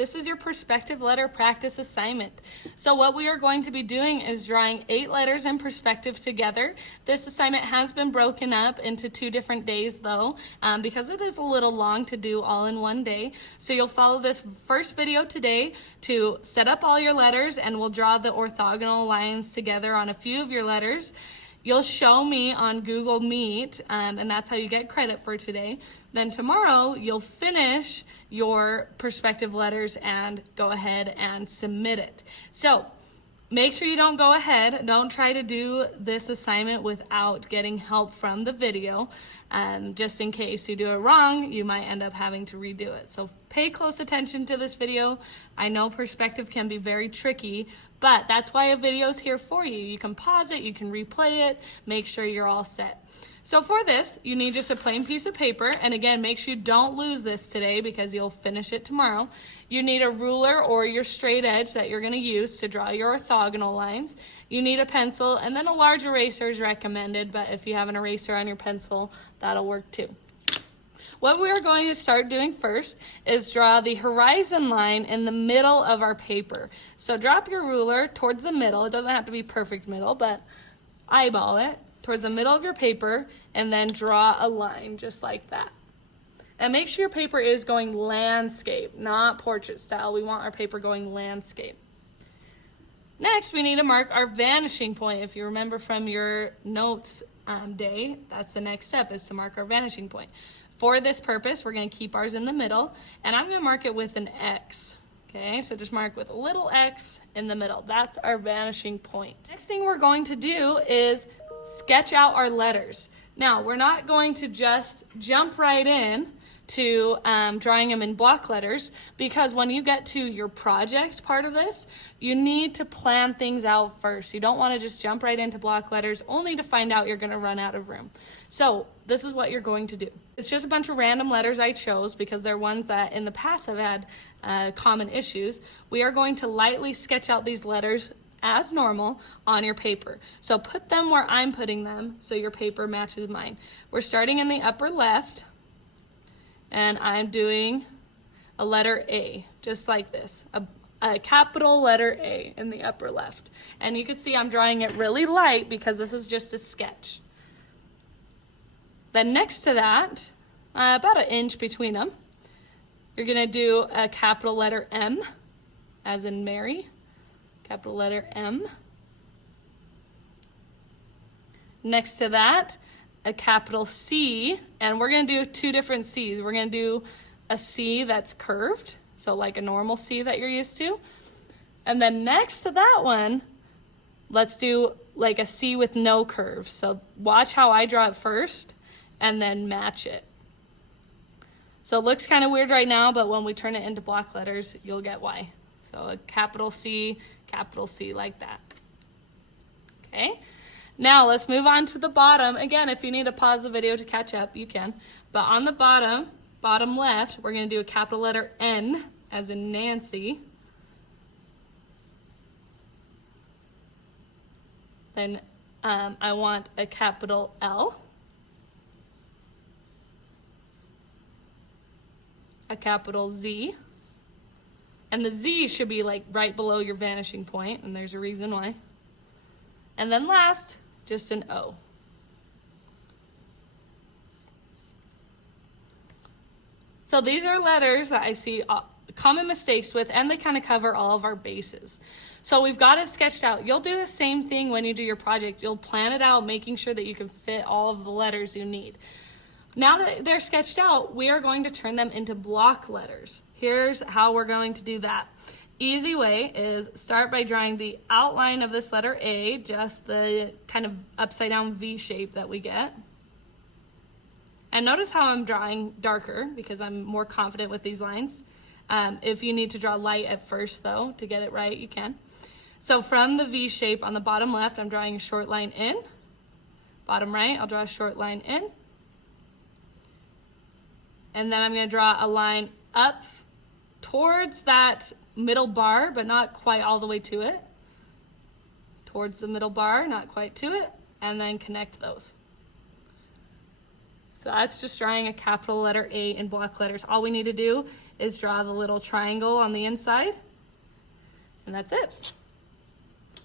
This is your perspective letter practice assignment. So what we are going to be doing is drawing 8 letters in perspective together. This assignment has been broken up into 2 different days though, because it is a little long to do all in one day. So you'll follow this first video today to set up all your letters, and we'll draw the orthogonal lines together on a few of your letters. You'll show me on Google Meet, and that's how you get credit for today. Then tomorrow, you'll finish your perspective letters and go ahead and submit it. So make sure you don't go ahead. Don't try to do this assignment without getting help from the video. Just in case you do it wrong, you might end up having to redo it. So pay close attention to this video. I know perspective can be very tricky, but that's why a video is here for you. You can pause it, you can replay it, make sure you're all set. So for this, you need just a plain piece of paper, and again, make sure you don't lose this today because you'll finish it tomorrow. You need a ruler or your straight edge that you're going to use to draw your orthogonal lines. You need a pencil, and then a large eraser is recommended, but if you have an eraser on your pencil, that'll work too. What we are going to start doing first is draw the horizon line in the middle of our paper. So drop your ruler towards the middle. It doesn't have to be perfect middle, but eyeball it towards the middle of your paper and then draw a line just like that. And make sure your paper is going landscape, not portrait style. We want our paper going landscape. Next, we need to mark our vanishing point. If you remember from your notes day, that's the next step, is to mark our vanishing point. For this purpose, we're going to keep ours in the middle, and I'm going to mark it with an X. Okay, so just mark with a little X in the middle. That's our vanishing point. Next thing we're going to do is sketch out our letters. Now, we're not going to just jump right in to drawing them in block letters, because when you get to your project part of this, you need to plan things out first. You don't want to just jump right into block letters only to find out you're going to run out of room. So this is what you're going to do. It's just a bunch of random letters I chose because they're ones that in the past have had common issues. We are going to lightly sketch out these letters as normal on your paper. So put them where I'm putting them so your paper matches mine. We're starting in the upper left, and I'm doing a letter A, just like this, a capital letter A in the upper left. And you can see I'm drawing it really light because this is just a sketch. Then next to that, about an inch between them, you're gonna do a capital letter M, as in Mary, capital letter M. Next to that, a capital C, and we're going to do 2 different C's. We're going to do a C that's curved, so like a normal C that you're used to. And then next to that one, let's do like a C with no curves. So watch how I draw it first and then match it. So it looks kind of weird right now, but when we turn it into block letters, you'll get why. So a capital C like that. Okay. Now let's move on to the bottom. Again, if you need to pause the video to catch up, you can. But on the bottom left, we're going to do a capital letter N, as in Nancy. Then I want a capital L, a capital Z, and the Z should be like right below your vanishing point, and there's a reason why. And then last, just an O. So these are letters that I see common mistakes with, and they kind of cover all of our bases. So we've got it sketched out. You'll do the same thing when you do your project. You'll plan it out, making sure that you can fit all of the letters you need. Now that they're sketched out, we are going to turn them into block letters. Here's how we're going to do that. Easy way is start by drawing the outline of this letter A, just the kind of upside down V shape that we get. And notice how I'm drawing darker because I'm more confident with these lines. If you need to draw light at first though, to get it right, you can. So from the V shape on the bottom left, I'm drawing a short line in. Bottom right, I'll draw a short line in. And then I'm going to draw a line up towards that middle bar, but not quite all the way to it. Towards the middle bar, not quite to it, and then connect those. So that's just drawing a capital letter A in block letters. All we need to do is draw the little triangle on the inside, and that's it.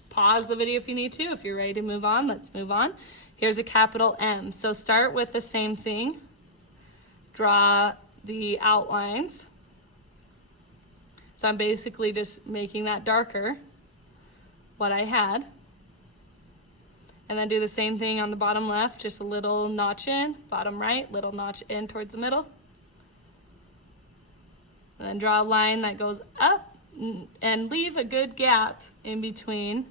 Pause the video if you need to. If you're ready to move on, let's move on. Here's a capital M. So start with the same thing. Draw the outlines. So I'm basically just making that darker, what I had. And then do the same thing on the bottom left, just a little notch in, bottom right, little notch in towards the middle. And then draw a line that goes up and leave a good gap in between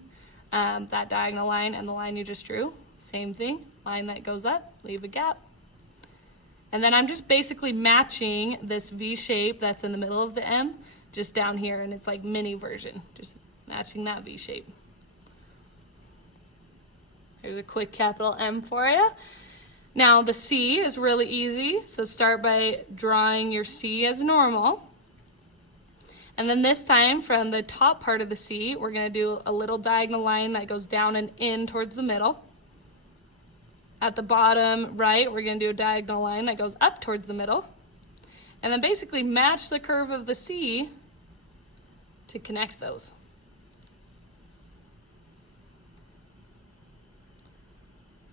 that diagonal line and the line you just drew. Same thing, line that goes up, leave a gap. And then I'm just basically matching this V shape that's in the middle of the M just down here, and it's like mini version, just matching that V shape. Here's a quick capital M for you. Now the C is really easy, so start by drawing your C as normal. And then this time from the top part of the C, we're gonna do a little diagonal line that goes down and in towards the middle. At the bottom right, we're gonna do a diagonal line that goes up towards the middle. And then basically match the curve of the C to connect those.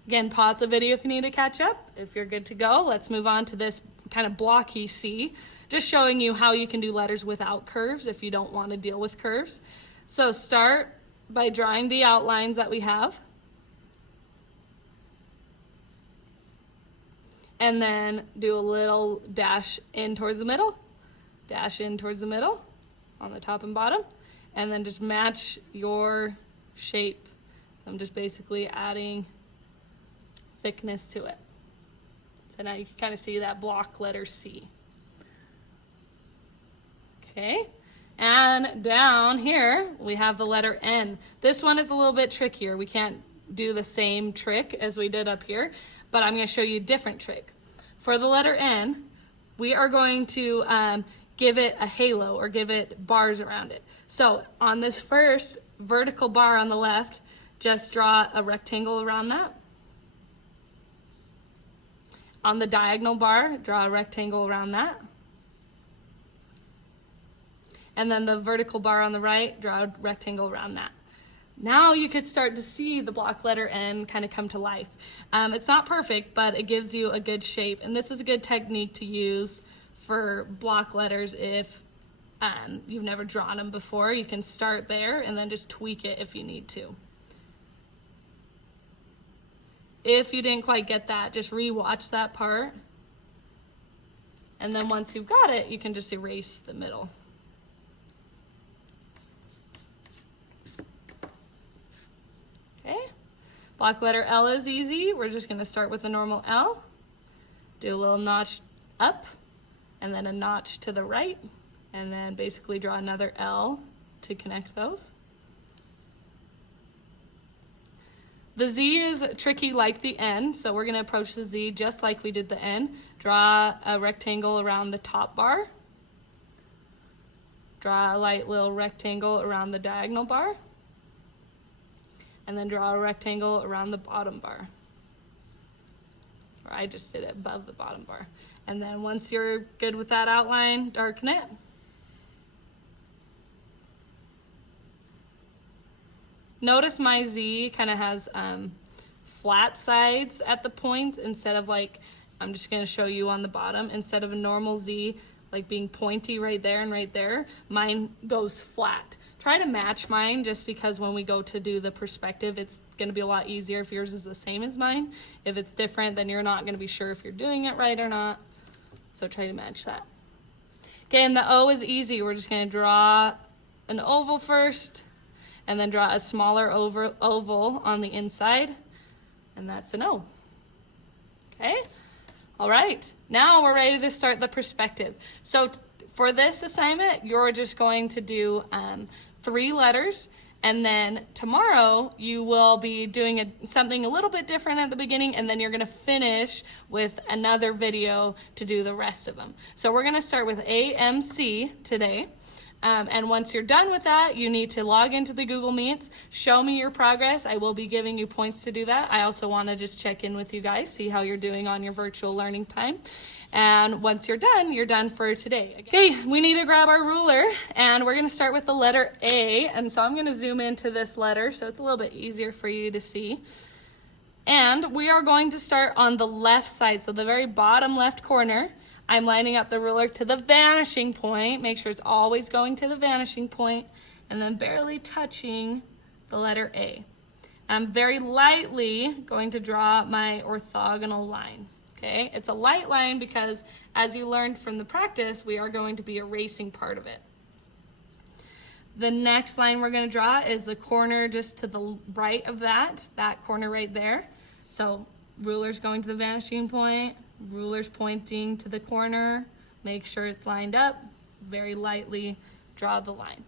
Again, pause the video if you need to catch up. If you're good to go, let's move on to this kind of blocky C, just showing you how you can do letters without curves if you don't want to deal with curves. So start by drawing the outlines that we have. And then do a little dash in towards the middle, dash in towards the middle on the top and bottom, and then just match your shape. So I'm just basically adding thickness to it. So now you can kind of see that block letter C. Okay, and down here we have the letter N. This one is a little bit trickier. We can't do the same trick as we did up here, but I'm going to show you a different trick. For the letter N, we are going to give it a halo or give it bars around it. So on this first vertical bar on the left, just draw a rectangle around that. On the diagonal bar, draw a rectangle around that. And then the vertical bar on the right, draw a rectangle around that. Now you could start to see the block letter N kind of come to life. It's not perfect, but it gives you a good shape. And this is a good technique to use for block letters if you've never drawn them before. You can start there and then just tweak it if you need to. If you didn't quite get that, just re-watch that part. And then once you've got it, you can just erase the middle. Okay, block letter L is easy. We're just gonna start with a normal L, do a little notch up, and then a notch to the right, and then basically draw another L to connect those. The Z is tricky like the N, so we're gonna approach the Z just like we did the N. Draw a rectangle around the top bar. Draw a light little rectangle around the diagonal bar. And then draw a rectangle around the bottom bar. Or I just did it above the bottom bar. And then once you're good with that outline, darken it. Notice my Z kind of has flat sides at the point instead of like, I'm just gonna show you on the bottom, instead of a normal Z like being pointy right there and right there, mine goes flat. Try to match mine just because when we go to do the perspective, it's gonna be a lot easier if yours is the same as mine. If it's different, then you're not gonna be sure if you're doing it right or not. So try to match that. Okay, and the O is easy. We're just gonna draw an oval first, and then draw a smaller oval on the inside, and that's an O. Okay, all right, now we're ready to start the perspective. So for this assignment, you're just going to do 3 letters, and then tomorrow you will be doing something a little bit different at the beginning, and then you're gonna finish with another video to do the rest of them. So we're gonna start with AMC today. And once you're done with that, you need to log into the Google Meets, show me your progress. I will be giving you points to do that. I also want to just check in with you guys, see how you're doing on your virtual learning time. And once you're done for today. Okay, we need to grab our ruler, and we're going to start with the letter A. And so I'm going to zoom into this letter so it's a little bit easier for you to see. And we are going to start on the left side, so the very bottom left corner. I'm lining up the ruler to the vanishing point. Make sure it's always going to the vanishing point, and then barely touching the letter A. I'm very lightly going to draw my orthogonal line. Okay, it's a light line because, as you learned from the practice, we are going to be erasing part of it. The next line we're going to draw is the corner just to the right of that corner right there. So ruler's going to the vanishing point, ruler's pointing to the corner. Make sure it's lined up. Very lightly draw the line.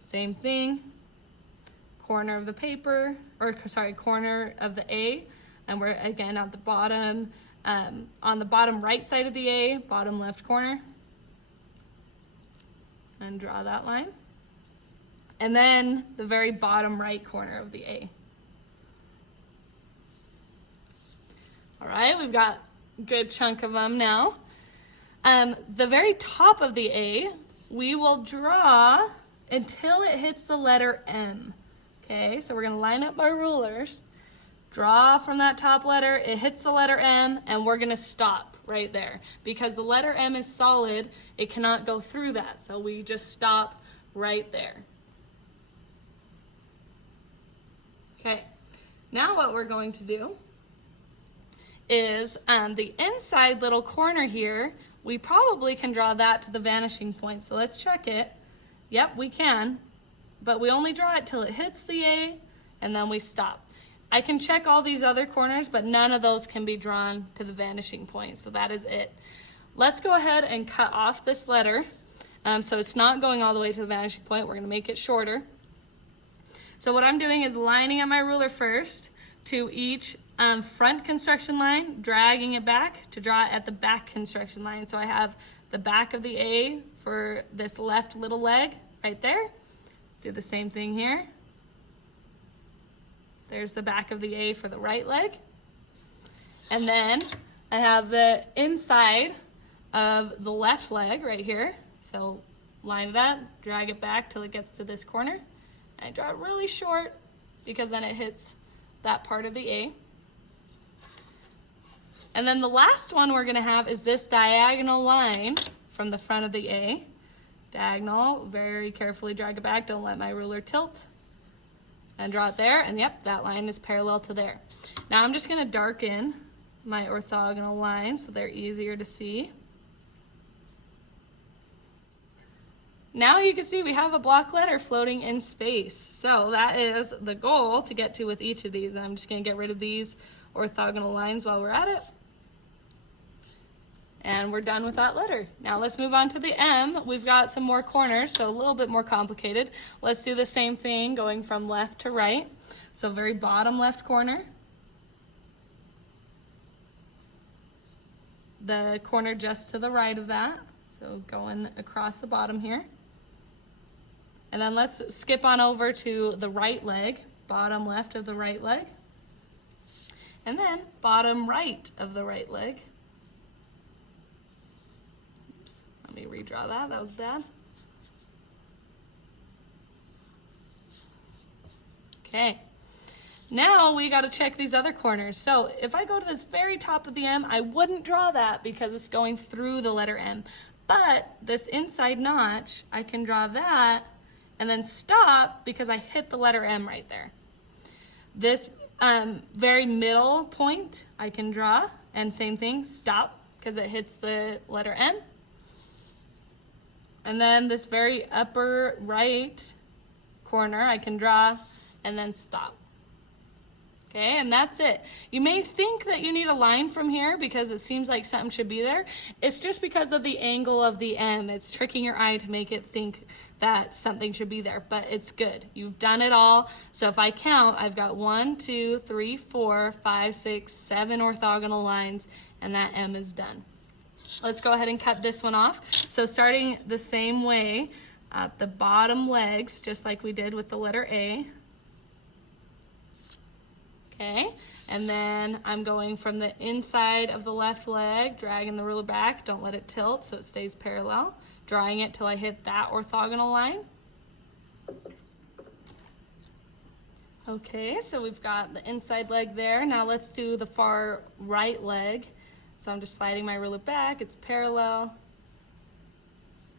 Same thing, corner of the paper, or sorry, corner of the A. And we're again at the bottom, on the bottom right side of the A, bottom left corner. And draw that line. And then the very bottom right corner of the A. All right, we've got a good chunk of them now. The very top of the A, we will draw until it hits the letter M. Okay, so we're going to line up our rulers. Draw from that top letter, it hits the letter M, and we're gonna stop right there. Because the letter M is solid, it cannot go through that. So we just stop right there. Okay, now what we're going to do is the inside little corner here, we probably can draw that to the vanishing point. So let's check it. Yep, we can, but we only draw it till it hits the A, and then we stop. I can check all these other corners, but none of those can be drawn to the vanishing point, so that is it. Let's go ahead and cut off this letter. So it's not going all the way to the vanishing point. We're going to make it shorter. So what I'm doing is lining up my ruler first to each front construction line, dragging it back to draw it at the back construction line. So I have the back of the A for this left little leg right there. Let's do the same thing here. There's the back of the A for the right leg. And then I have the inside of the left leg right here. So line it up, drag it back till it gets to this corner. And I draw it really short because then it hits that part of the A. And then the last one we're going to have is this diagonal line from the front of the A. Diagonal, very carefully drag it back, don't let my ruler tilt. And draw it there, and yep, that line is parallel to there. Now I'm just going to darken my orthogonal lines so they're easier to see. Now you can see we have a block letter floating in space. So that is the goal to get to with each of these. And I'm just going to get rid of these orthogonal lines while we're at it. And we're done with that letter. Now let's move on to the M. We've got some more corners, so a little bit more complicated. Let's do the same thing going from left to right. So very bottom left corner. The corner just to the right of that. So going across the bottom here. And then let's skip on over to the right leg, bottom left of the right leg. And then bottom right of the right leg. Let me redraw that, that was bad. Okay, now we gotta check these other corners. So if I go to this very top of the M, I wouldn't draw that because it's going through the letter M. But this inside notch, I can draw that and then stop because I hit the letter M right there. This very middle point I can draw, and same thing, stop because it hits the letter M. And then this very upper right corner I can draw and then stop. Okay, and that's it. You may think that you need a line from here because it seems like something should be there. It's just because of the angle of the M. It's tricking your eye to make it think that something should be there, but it's good. You've done it all. So if I count, I've got 1, 2, 3, 4, 5, 6, 7 orthogonal lines, and that M is done. Let's go ahead and cut this one off. So starting the same way at the bottom legs, just like we did with the letter A. Okay, and then I'm going from the inside of the left leg, dragging the ruler back. Don't let it tilt so it stays parallel. Drawing it till I hit that orthogonal line. Okay, so we've got the inside leg there. Now let's do the far right leg. So I'm just sliding my ruler back, it's parallel,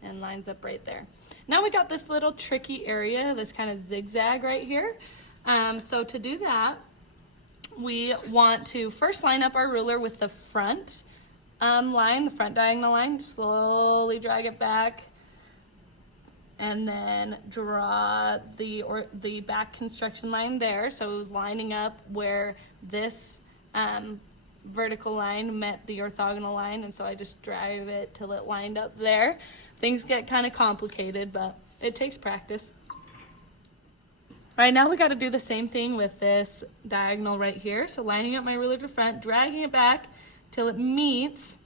and lines up right there. Now we got this little tricky area, this kind of zigzag right here. So to do that, we want to first line up our ruler with the front line, the front diagonal line. Slowly drag it back, and then draw the back construction line there. So it was lining up where this vertical line met the orthogonal line, and so I just drive it till it lined up there. Things get kind of complicated, but it takes practice. All right, now we got to do the same thing with this diagonal right here. So lining up my ruler to front, dragging it back till it meets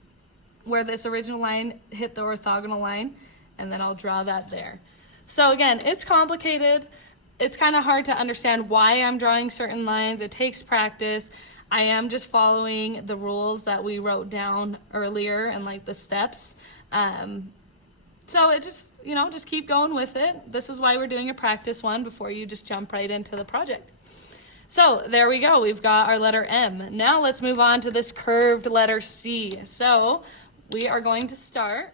where this original line hit the orthogonal line, and then I'll draw that there. So again, it's complicated. It's kind of hard to understand why I'm drawing certain lines. It takes practice. I am just following the rules that we wrote down earlier and like the steps. So it just, just keep going with it. This is why we're doing a practice one before you just jump right into the project. So there we go. We've got our letter M. Now let's move on to this curved letter C. So we are going to start.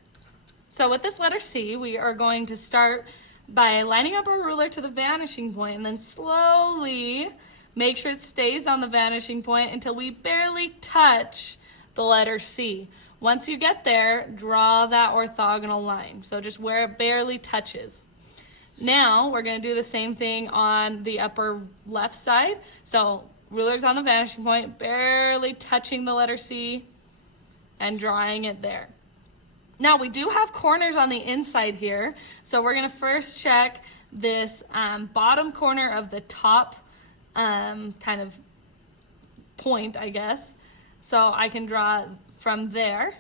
So with this letter C, we are going to start by lining up our ruler to the vanishing point and then slowly make sure it stays on the vanishing point until we barely touch the letter C. Once you get there, draw that orthogonal line. So just where it barely touches. Now we're going to do the same thing on the upper left side. So ruler's on the vanishing point, barely touching the letter C and drawing it there. Now we do have corners on the inside here. So we're going to first check this bottom corner of the top kind of point, I guess. So I can draw from there.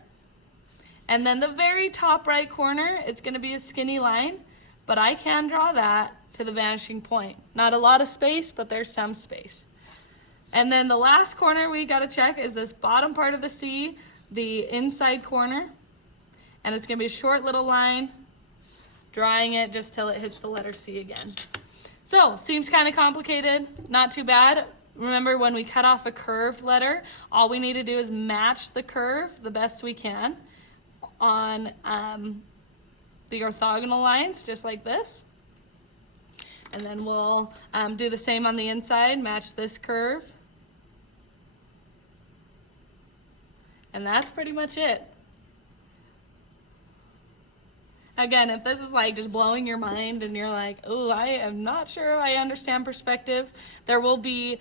And then the very top right corner, it's going to be a skinny line, but I can draw that to the vanishing point. Not a lot of space, but there's some space. And then the last corner we got to check is this bottom part of the C, the inside corner. And it's going to be a short little line, drawing it just till it hits the letter C again. So, seems kind of complicated, not too bad. Remember, when we cut off a curved letter, all we need to do is match the curve the best we can on the orthogonal lines, just like this. And then we'll do the same on the inside, match this curve. And that's pretty much it. Again, if this is like just blowing your mind and you're like, oh, I am not sure I understand perspective, there will be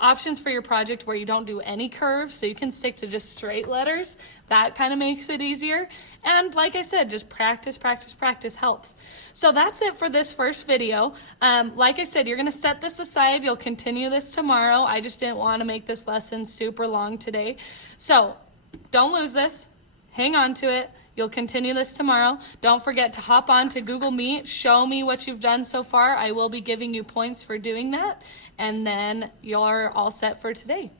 options for your project where you don't do any curves, so you can stick to just straight letters. That kind of makes it easier. And like I said, just practice, practice, practice helps. So that's it for this first video. Like I said, you're going to set this aside. You'll continue this tomorrow. I just didn't want to make this lesson super long today. So don't lose this. Hang on to it. You'll continue this tomorrow. Don't forget to hop on to Google Meet. Show me what you've done so far. I will be giving you points for doing that. And then you're all set for today.